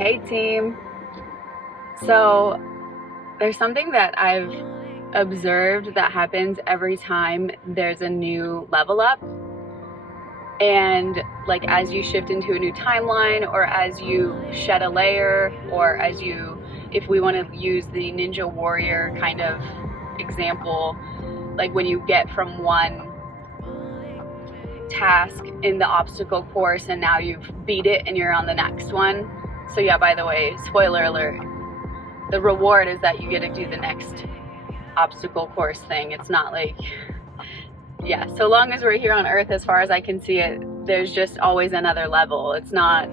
Hey team. So there's something that I've observed that happens every time there's a new level up. And like as you shift into a new timeline, or as you shed a layer, or as you, if we want to use the ninja warrior kind of example, like when you get from one task in the obstacle course and now you've beat it and you're on the next one. So yeah, by the way, spoiler alert, the reward is that you get to do the next obstacle course thing. It's not like, yeah, so long as we're here on earth, as far as I can see it, there's just always another level. It's not,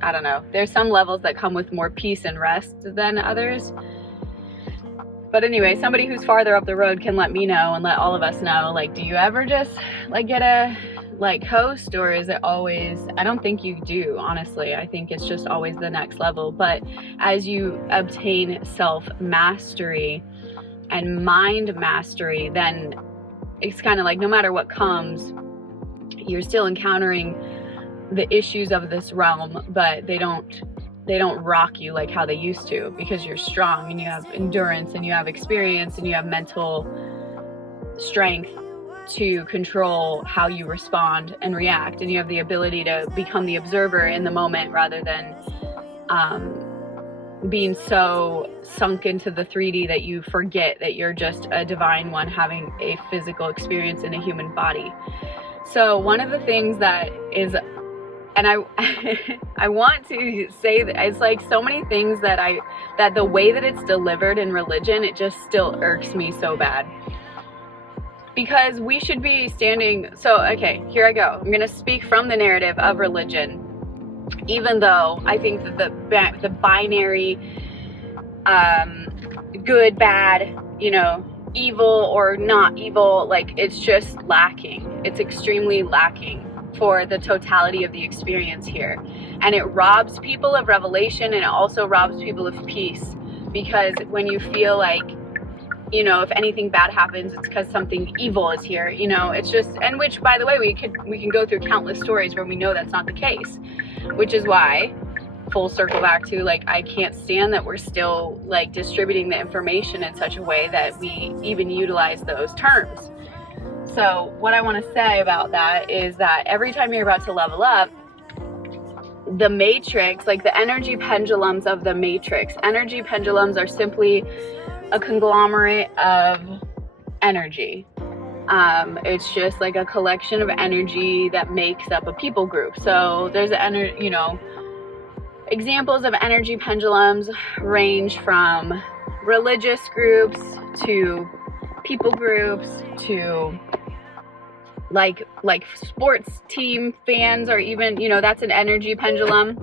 I don't know, there's some levels that come with more peace and rest than others. But anyway, somebody who's farther up the road can let me know and let all of us know, like, do you ever just like get a like host, or is it always, I don't think you do, honestly. I think it's just always the next level. But as you obtain self-mastery and mind mastery, then it's kind of like no matter what comes, you're still encountering the issues of this realm, but they don't rock you like how they used to, because you're strong and you have endurance and you have experience and you have mental strength to control how you respond and react, and you have the ability to become the observer in the moment rather than being so sunk into the 3D that you forget that you're just a divine one having a physical experience in a human body. So one of the things that is, and I want to say that it's like so many things that the way that it's delivered in religion, it just still irks me so bad. Because we should be standing, so okay, here I go. I'm gonna speak from the narrative of religion, even though I think that the binary, good, bad, you know, evil or not evil, like it's just lacking. It's extremely lacking for the totality of the experience here. And it robs people of revelation, and it also robs people of peace, because when you feel like, you know, if anything bad happens, it's because something evil is here, you know, it's just, and which, by the way, we can go through countless stories where we know that's not the case, which is why, full circle back to, like, I can't stand that we're still like distributing the information in such a way that we even utilize those terms. So what I want to say about that is that every time you're about to level up, the matrix, like the energy pendulums of the matrix, energy pendulums are simply a conglomerate of energy. It's just like a collection of energy that makes up a people group. So there's you know, examples of energy pendulums range from religious groups to people groups to like sports team fans, or even, you know, that's an energy pendulum.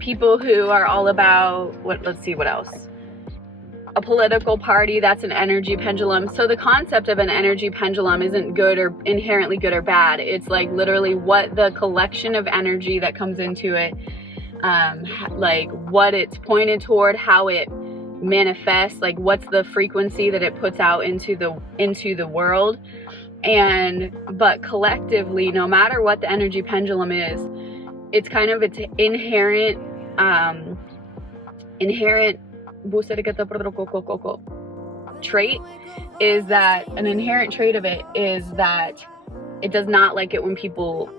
People who are all about let's see what else. A political party, that's an energy pendulum. So the concept of an energy pendulum isn't good or inherently good or bad. It's like literally what the collection of energy that comes into it, like what it's pointed toward, how it manifests, like what's the frequency that it puts out into the world. But collectively, no matter what the energy pendulum is, it's kind of its inherent trait is that, an inherent trait of it is that it does not like it when people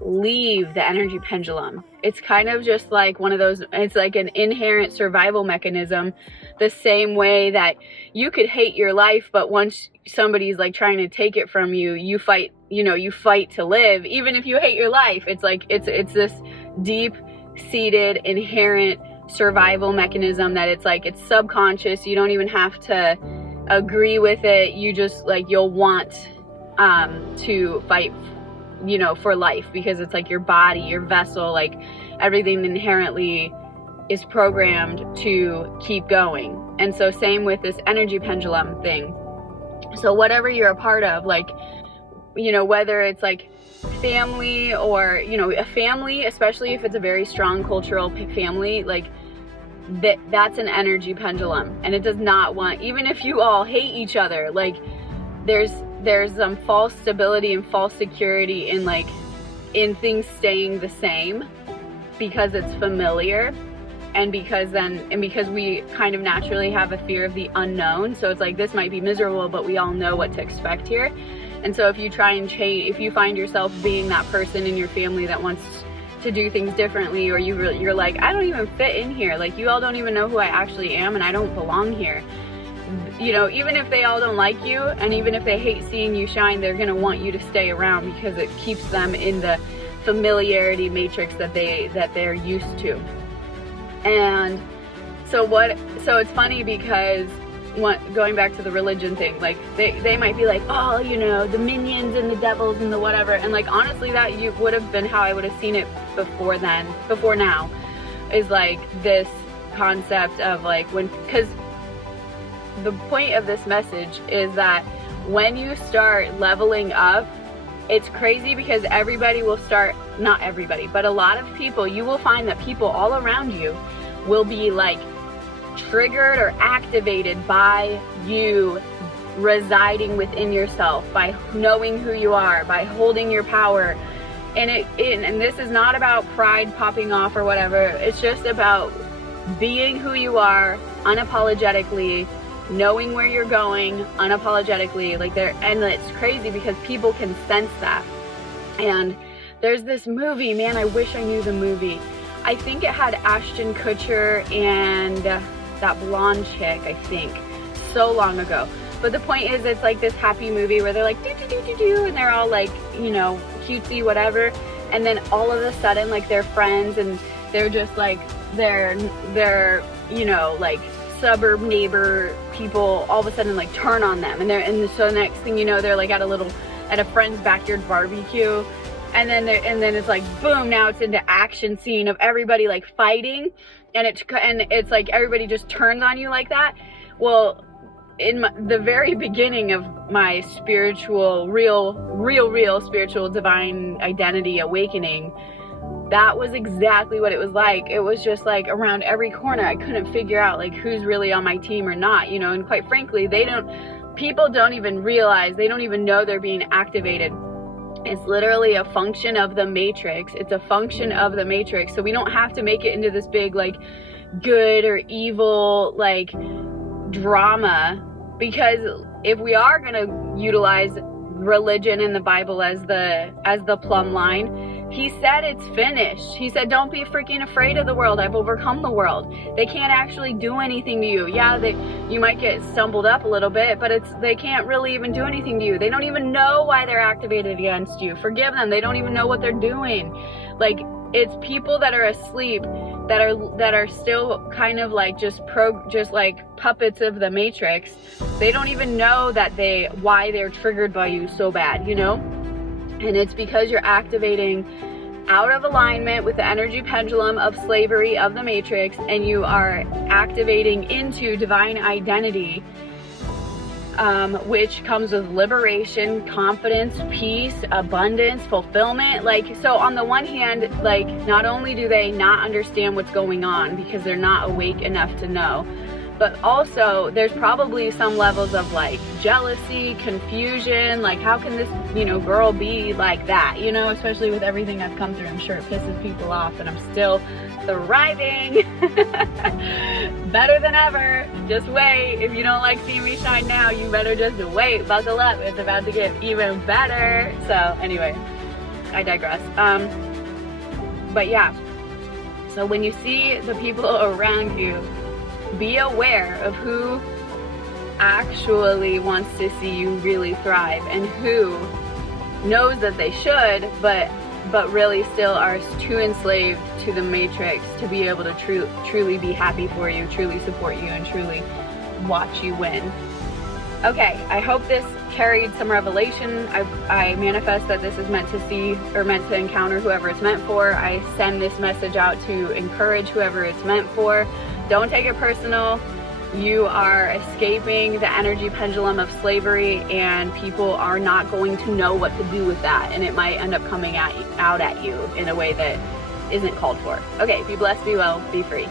leave the energy pendulum. It's kind of just like one of those, it's like an inherent survival mechanism, the same way that you could hate your life, but once somebody's like trying to take it from you, you fight, you know, you fight to live, even if you hate your life. It's like, it's this deep seated inherent survival mechanism that it's like, it's subconscious. You don't even have to agree with it. You just like, you'll want to fight, you know, for life, because it's like your body, your vessel, like everything inherently is programmed to keep going. And so same with this energy pendulum thing. So whatever you're a part of, like, you know, whether it's like family or, you know, a family, especially if it's a very strong cultural family, like that's an energy pendulum, and it does not want, even if you all hate each other, like there's false stability and false security in like in things staying the same. because it's familiar, and because we kind of naturally have a fear of the unknown. So it's like, this might be miserable, but we all know what to expect here. And so if you try and change, if you find yourself being that person in your family that wants to do things differently, or you're like, I don't even fit in here, like you all don't even know who I actually am and I don't belong here, you know, even if they all don't like you, and even if they hate seeing you shine, they're gonna want you to stay around because it keeps them in the familiarity matrix that they're used to. And so it's funny because going back to the religion thing, like they might be like, oh, you know, the minions and the devils and the whatever, and like honestly that would have been how I would have seen it before now, is like this concept of like, because the point of this message is that when you start leveling up, it's crazy because everybody will start, not everybody, but a lot of people, you will find that people all around you will be like triggered or activated by you residing within yourself, by knowing who you are, by holding your power. And and this is not about pride popping off or whatever. It's just about being who you are unapologetically, knowing where you're going unapologetically, like and it's crazy because people can sense that. And there's this movie, man, I wish I knew the movie. I think it had Ashton Kutcher and that blonde chick, I think, so long ago. But the point is, it's like this happy movie where they're like do do do do do, and they're all like, you know, cutesy whatever, and then all of a sudden like they're friends and they're just like they're you know, like suburb neighbor people all of a sudden like turn on them, and so the next thing you know, they're like at a friend's backyard barbecue, and then it's like boom, now it's into action scene of everybody like fighting, and it's like everybody just turns on you like that. Well, in the very beginning of my spiritual, real spiritual divine identity awakening, that was exactly what it was like. It was just like around every corner, I couldn't figure out like who's really on my team or not, you know. And quite frankly, people don't even realize, they don't even know they're being activated. It's literally a function of the matrix. It's a function of the matrix. So we don't have to make it into this big like good or evil like drama, because if we are going to utilize religion and the Bible as the plumb line, he said it's finished. He said, don't be freaking afraid of the world. I've overcome the world. They can't actually do anything to you. Yeah, you might get stumbled up a little bit, but they can't really even do anything to you. They don't even know why they're activated against you. Forgive them. They don't even know what they're doing. Like, it's people that are asleep, that are still kind of like just like puppets of the matrix. They don't even know why they're triggered by you so bad, you know? And it's because you're activating out of alignment with the energy pendulum of slavery of the matrix, and you are activating into divine identity, which comes with liberation, confidence, peace, abundance, fulfillment. Like, so on the one hand, like, not only do they not understand what's going on because they're not awake enough to know, but also there's probably some levels of like jealousy, confusion, like how can this, you know, girl be like that, you know, especially with everything I've come through. I'm sure it pisses people off, and I'm still thriving. Better than ever. Just wait. If you don't like seeing me shine now, you better just wait, buckle up, it's about to get even better. So anyway, I digress. But yeah, so when you see the people around you, be aware of who actually wants to see you really thrive, and who knows that they should, but really still are too enslaved to the matrix to be able to truly be happy for you, truly support you, and truly watch you win. Okay, I hope this carried some revelation. I manifest that this is meant to see, or meant to encounter whoever it's meant for. I send this message out to encourage whoever it's meant for. Don't take it personal. You are escaping the energy pendulum of slavery, and people are not going to know what to do with that, and it might end up coming out at you in a way that isn't called for. Okay, be blessed, be well, be free.